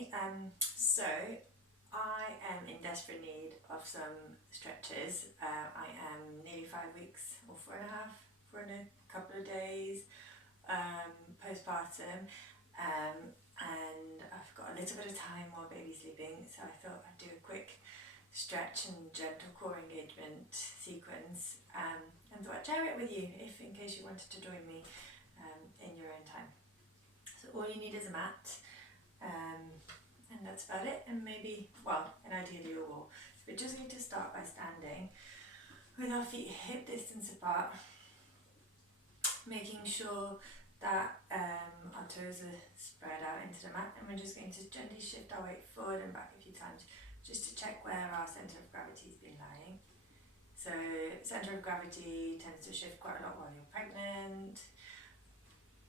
everybody. So I am in desperate need of some stretches. I am nearly 5 weeks or 4.5, for a couple of days postpartum, and I've got a little bit of time while baby's sleeping, so I thought I'd do a quick stretch and gentle core engagement sequence, and thought I'd share it with you in case you wanted to join me in your own time. So all you need is a mat, and that's about it, and maybe, well, and ideally a wall. So we're just going to start by standing with our feet hip distance apart, making sure that our toes are spread out into the mat, and we're just going to gently shift our weight forward and back a few times just to check where our centre of gravity has been lying. So centre of gravity tends to shift quite a lot while you're pregnant,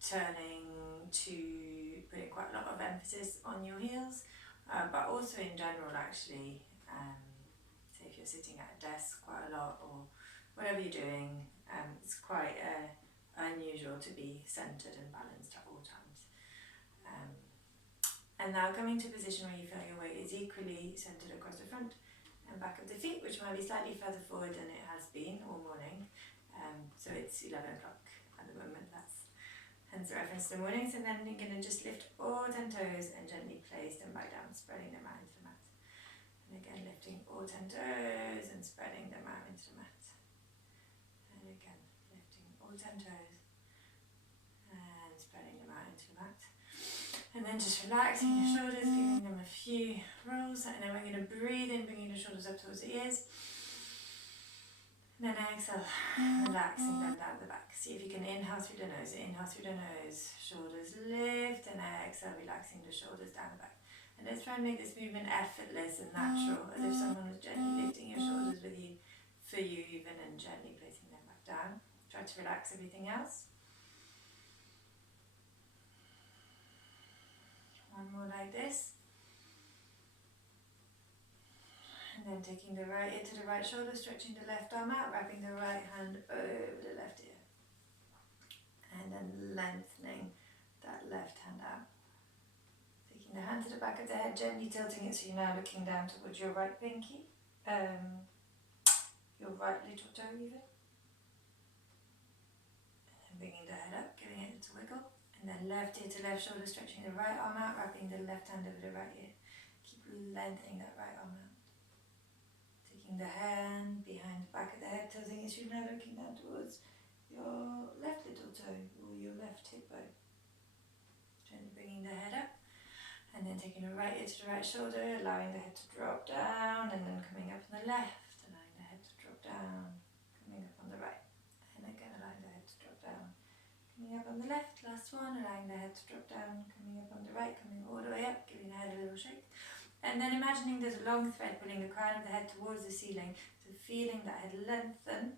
turning to putting quite a lot of emphasis on your heels, but also in general actually, say if you're sitting at a desk quite a lot or whatever you're doing, it's quite unusual to be centred and balanced at all times. And now coming to a position where you feel your weight is equally centred across the front and back of the feet, which might be slightly further forward than it has been all morning. So it's 11 o'clock at the moment, that's hence the reference to the mornings. And then you're going to just lift all 10 toes and gently place them back down, spreading them out into the mat. And again, lifting all 10 toes and spreading them out into the mat. And again, lifting all 10 toes and spreading them out into the mat. And then just relaxing your shoulders, giving them a few rolls. And then we're going to breathe in, bringing the shoulders up towards the ears. And then exhale, relaxing them down the back. See if you can inhale through the nose, shoulders lift, and exhale, relaxing the shoulders down the back. And let's try and make this movement effortless and natural, as if someone was gently lifting your shoulders with you, for you even, and gently placing them back down. Try to relax everything else. One more like this. And then taking the right ear to the right shoulder, stretching the left arm out, wrapping the right hand over the left ear. And then lengthening that left hand out. Taking the hand to the back of the head, gently tilting it so you're now looking down towards your right pinky, your right little toe even. And then bringing the head up, giving it a little wiggle. And then left ear to left shoulder, stretching the right arm out, wrapping the left hand over the right ear. Keep lengthening that right arm out. Taking the hand behind the back of the head, tilting it so you're now looking down towards your left little toe or your left hip bone. Gently bringing the head up. And then taking the right ear to the right shoulder, allowing the head to drop down, and then coming up on the left, allowing the head to drop down, coming up on the right. And again, allowing the head to drop down. Coming up on the left, last one, allowing the head to drop down, coming up on the right, coming all the way up, giving the head a little shake. And then imagining there's a long thread pulling the crown of the head towards the ceiling, so feeling that head lengthen,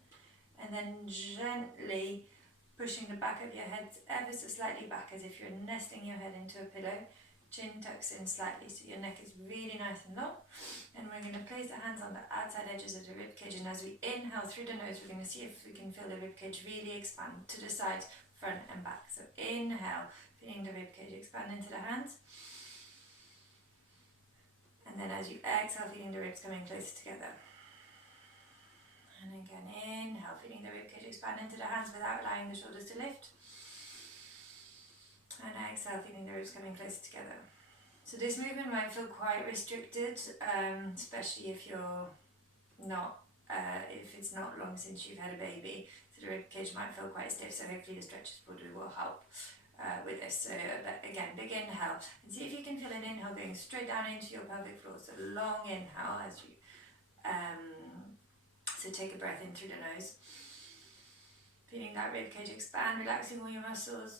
and then gently pushing the back of your head ever so slightly back, as if you're nesting your head into a pillow. Chin tucks in slightly so your neck is really nice and long. And we're going to place the hands on the outside edges of the ribcage, and as we inhale through the nose, we're going to see if we can feel the ribcage really expand to the sides, front and back. So inhale, feeling the ribcage expand into the hands. And then as you exhale, feeling the ribs coming closer together. And again, inhale, feeling the ribcage expand into the hands without allowing the shoulders to lift. And exhale, feeling the ribs coming closer together. So this movement might feel quite restricted, especially if you're not, if it's not long since you've had a baby. So the ribcage might feel quite stiff, so hopefully the stretches will help with this. So again, big inhale, and see if you can feel an inhale going straight down into your pelvic floor. So long inhale as you so take a breath in through the nose, feeling that ribcage expand, relaxing all your muscles.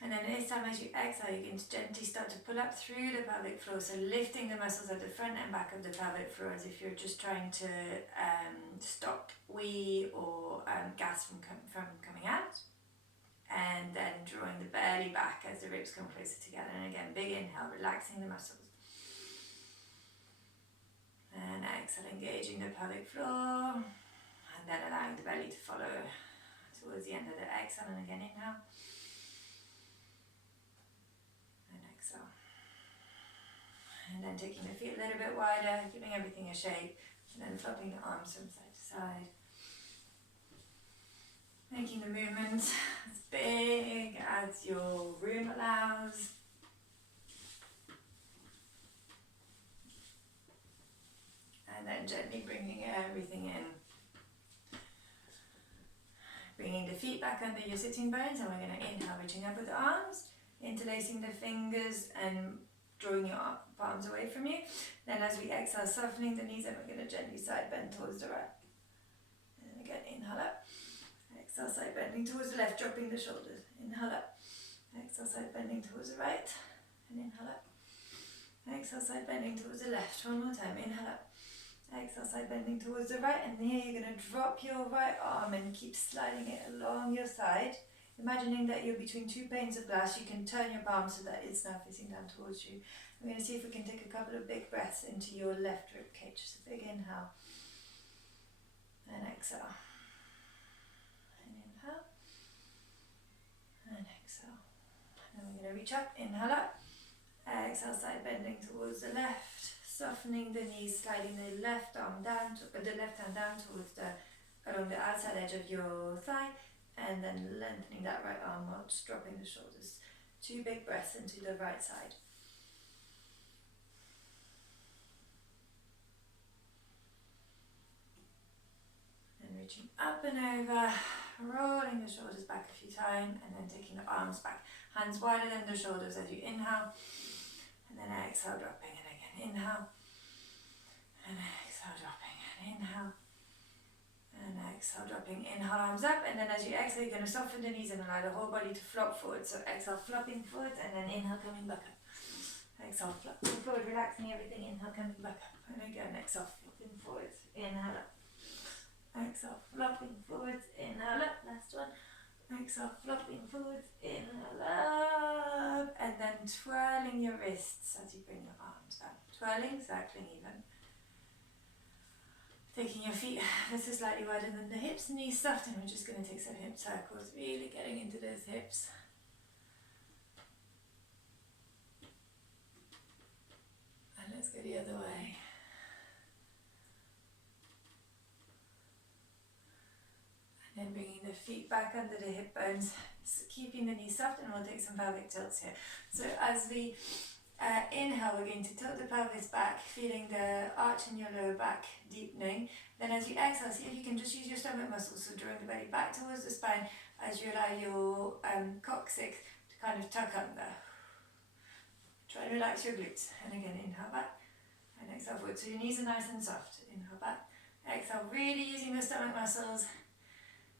And then this time as you exhale, you're going to gently start to pull up through the pelvic floor, so lifting the muscles at the front and back of the pelvic floor, as if you're just trying to stop wee or gas from coming out. And then drawing the belly back as the ribs come closer together. And again, big inhale, relaxing the muscles. And exhale, engaging the pelvic floor. And then allowing the belly to follow towards the end of the exhale. And again, inhale. And exhale. And then taking the feet a little bit wider, giving everything a shape, and then flopping the arms from side to side. Making the movements as big as your room allows. And then gently bringing everything in. Bringing the feet back under your sitting bones, and we're going to inhale, reaching up with the arms, interlacing the fingers and drawing your palms away from you. Then as we exhale, softening the knees, and we're going to gently side bend towards the right. And then again, inhale up. Exhale, side bending towards the left, dropping the shoulders. Inhale up. Exhale, side bending towards the right. And inhale up. Exhale, side bending towards the left. One more time. Inhale up. Exhale, side bending towards the right, and here you're going to drop your right arm and keep sliding it along your side. Imagining that you're between two panes of glass, you can turn your palm so that it's now facing down towards you. We're going to see if we can take a couple of big breaths into your left rib cage. Just a big inhale and exhale. And inhale and exhale. And then we're going to reach up, inhale up, exhale, side bending towards the left. Softening the knees, sliding the left arm down, the left hand down towards along the outside edge of your thigh, and then lengthening that right arm out, just dropping the shoulders. Two big breaths into the right side. And reaching up and over, rolling the shoulders back a few times, and then taking the arms back. Hands wider than the shoulders as you inhale, and then exhale, dropping. Inhale and exhale, dropping, and inhale and exhale, dropping. Inhale, arms up, and then as you exhale, you're going to soften the knees and allow the whole body to flop forward. So exhale, flopping forward, and then inhale, coming back up. Exhale, flopping forward, relaxing everything. Inhale, coming back up, and again, exhale, flopping forward. Inhale up. Exhale, flopping forward. Inhale up. Last one. Exhale, flopping forward. Inhale up, and then twirling your wrists as you bring your arms down. Twirling, circling even. Taking your feet this is slightly wider than the hips, knees soft, and we're just going to take some hip circles, really getting into those hips. And let's go the other way. And then bringing the feet back under the hip bones, keeping the knees soft, and we'll take some pelvic tilts here. So as we inhale, we're going to tilt the pelvis back, feeling the arch in your lower back deepening. Then as you exhale, see if you can just use your stomach muscles, so drawing the belly back towards the spine as you allow your coccyx to kind of tuck under. Try to relax your glutes. And again, inhale back and exhale forward. So your knees are nice and soft. Inhale back, exhale, really using the stomach muscles.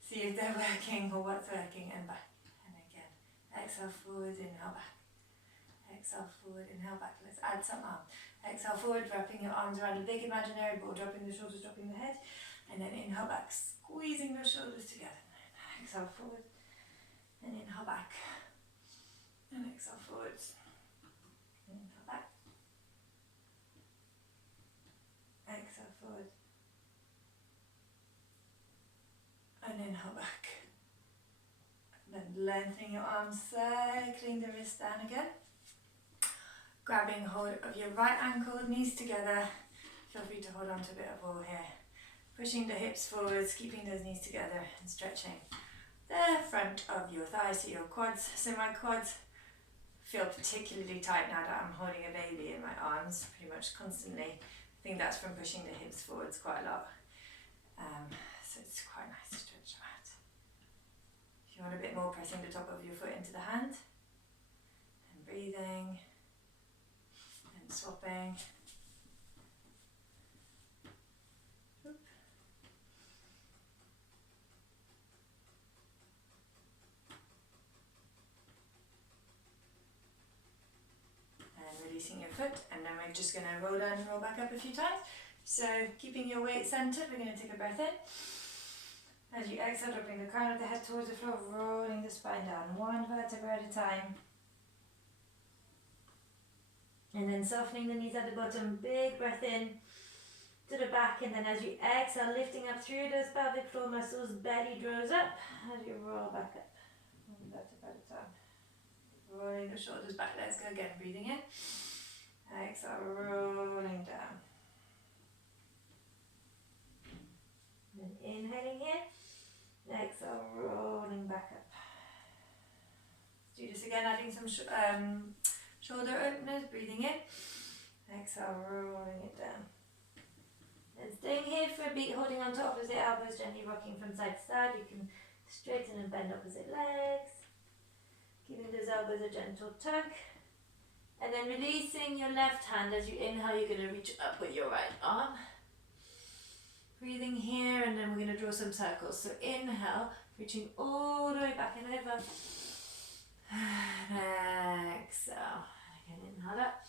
See if they're working or what's working, and back. And again, exhale forward, inhale back. Exhale forward, inhale back. Let's add some arm. Exhale forward, wrapping your arms around a big imaginary ball, dropping the shoulders, dropping the head. And then inhale back, squeezing the shoulders together. Exhale forward, and inhale back. And exhale forwards. Inhale back. Exhale forward. And inhale back. And then lengthening your arms, circling the wrist down again. Grabbing hold of your right ankle, knees together. Feel free to hold on to a bit of wall here. Pushing the hips forwards, keeping those knees together and stretching the front of your thighs, so your quads. So my quads feel particularly tight now that I'm holding a baby in my arms pretty much constantly. I think that's from pushing the hips forwards quite a lot. So it's quite nice to stretch them out. If you want a bit more, pressing the top of your foot into the hand and breathing. Swapping. Oop. And releasing your foot, and then we're just going to roll down and roll back up a few times. So keeping your weight centered, we're going to take a breath in. As you exhale, dropping the crown of the head towards the floor, rolling the spine down, one vertebra at a time. And then softening the knees at the bottom, big breath in to the back, and then as you exhale, lifting up through those pelvic floor muscles, belly draws up as you roll back up, one vertebra at a time. Rolling the shoulders back, let's go again, breathing in, Exhale, rolling down. And inhaling here. Exhale, rolling back up. Let's do this again, adding some shoulder openers, breathing in. Exhale, rolling it down. And staying here for a beat, holding on to opposite elbows, gently rocking from side to side. You can straighten and bend opposite legs. Giving those elbows a gentle tug. And then releasing your left hand as you inhale, you're going to reach up with your right arm. Breathing here, and then we're going to draw some circles. So inhale, reaching all the way back and over. And exhale. And again, inhale up.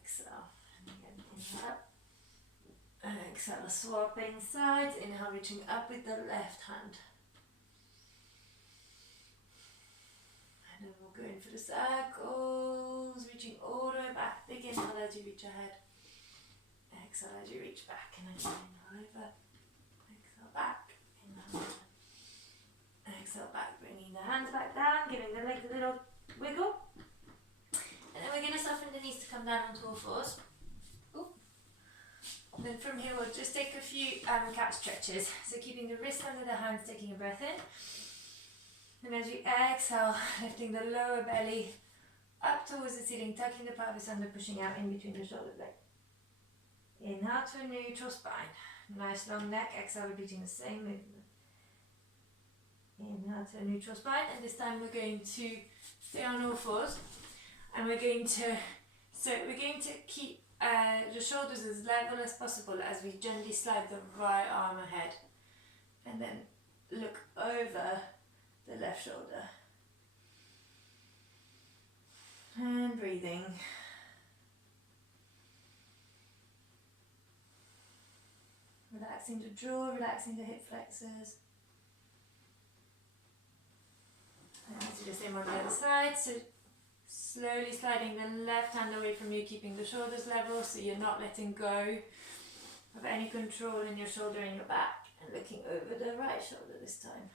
Exhale. And again, inhale up. Exhale, swapping sides. Inhale, reaching up with the left hand. And then we'll go in for the circles, reaching all the way back. Big inhale as you reach ahead. Exhale as you reach back. And again, inhale over. Exhale back. Inhale over. Exhale back, bringing the hands back down, giving the legs a little wiggle. And then we're going to soften the knees to come down onto all fours. And then from here we'll just take a few cat stretches. So keeping the wrist under the hands, taking a breath in. And as you exhale, lifting the lower belly up towards the ceiling, tucking the pelvis under, pushing out in between the shoulder blades. Inhale to a neutral spine. Nice long neck. Exhale, repeating the same movement. Inhale to a neutral spine, and this time we're going to stay on all fours, and we're going to keep the shoulders as level as possible as we gently slide the right arm ahead, and then look over the left shoulder. And breathing. Relaxing the jaw, relaxing the hip flexors. And do the same on the other side. So slowly sliding the left hand away from you, keeping the shoulders level so you're not letting go of any control in your shoulder and your back. And looking over the right shoulder this time.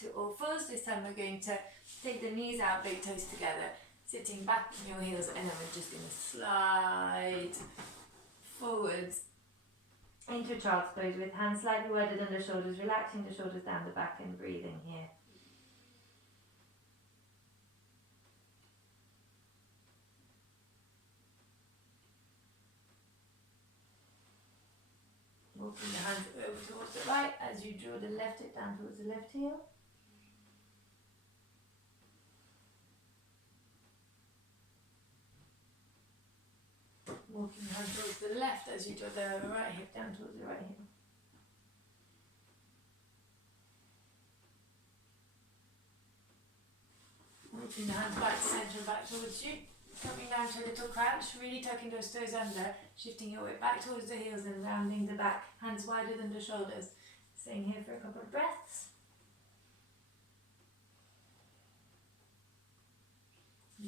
To all fours. This time we're going to take the knees out, big toes together, sitting back on your heels, and then we're just going to slide forwards into child's pose with hands slightly wider than the shoulders, relaxing the shoulders down the back and breathing here. Walking the hands over towards the right as you draw the left hip down towards the left heel. Walking the hand towards the left as you draw the right hip down towards the right heel. Walking the hands back to centre, back towards you. Coming down to a little crouch, really tucking those toes under, shifting your weight back towards the heels and rounding the back, hands wider than the shoulders. Staying here for a couple of breaths.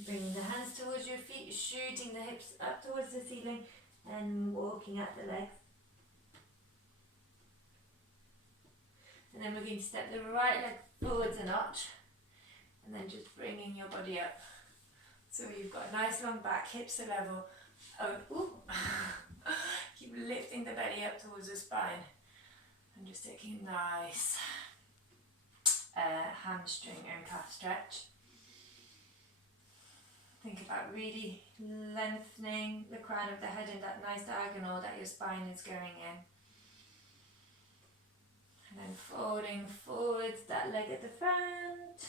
Bringing the hands towards your feet, shooting the hips up towards the ceiling and walking out the legs. And then we're going to step the right leg forwards a notch and then just bringing your body up. So you've got a nice long back, hips are level. Keep lifting the belly up towards the spine and just taking a nice hamstring and calf stretch. Think about really lengthening the crown of the head in that nice diagonal that your spine is going in. And then folding forwards that leg at the front.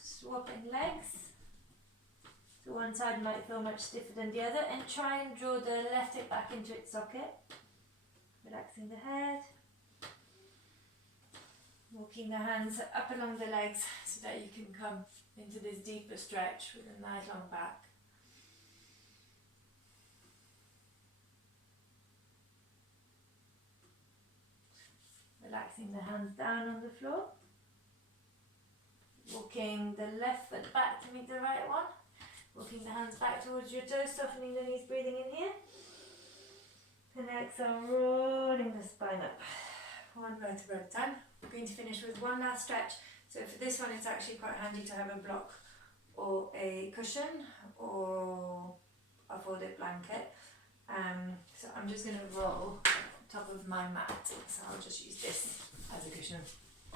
Swapping legs. So one side might feel much stiffer than the other, and try and draw the left hip back into its socket. Relaxing the head. Walking the hands up along the legs so that you can come into this deeper stretch with a nice long back. Relaxing the hands down on the floor. Walking the left foot back to meet the right one. Walking the hands back towards your toes, softening the knees, breathing in here. And exhale, rolling the spine up. One vertebra at a time. We're going to finish with one last stretch. So for this one, it's actually quite handy to have a block or a cushion or a folded blanket. So I'm just going to roll on top of my mat. So I'll just use this as a cushion,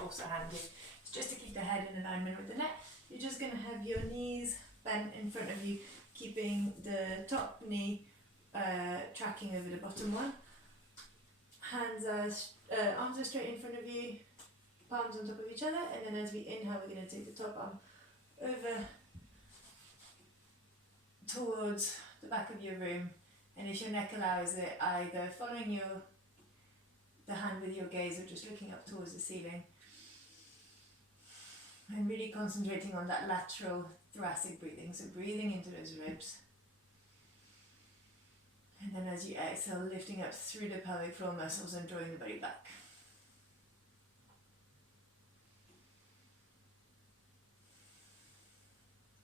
also handy. It's just to keep the head in alignment with the neck. You're just going to have your knees bent in front of you, keeping the top knee tracking over the bottom one. Hands are, arms are straight in front of you, palms on top of each other, and then as we inhale, we're going to take the top arm over towards the back of your room. And if your neck allows it, either following the hand with your gaze or just looking up towards the ceiling. And really concentrating on that lateral thoracic breathing, so breathing into those ribs. And then as you exhale, lifting up through the pelvic floor muscles and drawing the body back.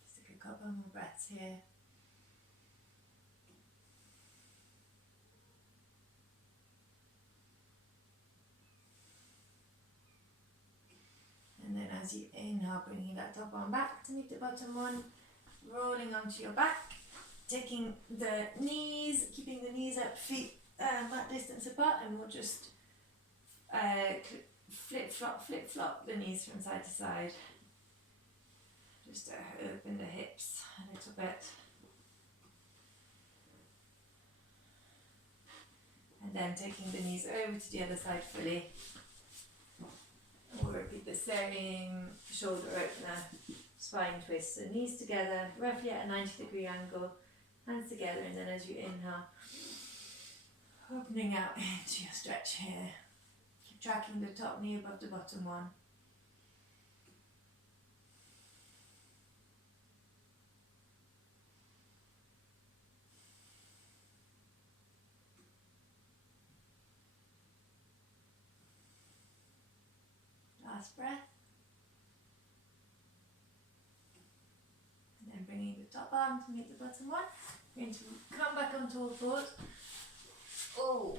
Just take a couple more breaths here. And then as you inhale, bringing that top arm back to meet the bottom one, rolling onto your back, taking the knees, keeping the knees up, feet that distance apart, and we'll just flip-flop the knees from side to side. Just to open the hips a little bit. And then taking the knees over to the other side fully. We'll repeat the same shoulder opener, spine twist. So knees together, roughly at a 90-degree angle, hands together, and then as you inhale, opening out into your stretch here. Keep tracking the top knee above the bottom one. Last breath. And then bringing the top arm to meet the bottom one. We're going to come back onto all fours. Oh.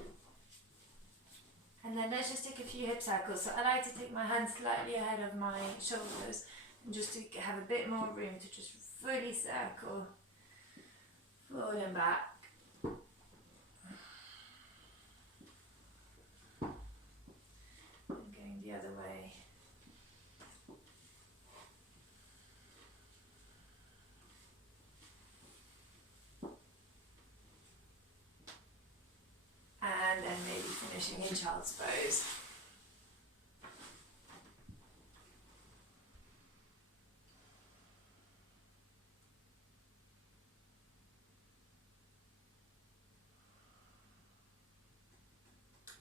And then let's just take a few hip circles. So I like to take my hands slightly ahead of my shoulders and just to have a bit more room to just fully circle forward and back. And going the other way. And then maybe finishing in child's pose.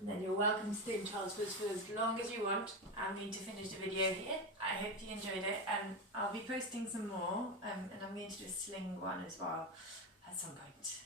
And then you're welcome to stay in child's pose for as long as you want. I'm going to finish the video here. I hope you enjoyed it, and I'll be posting some more, and I'm going to do a sling one as well at some point.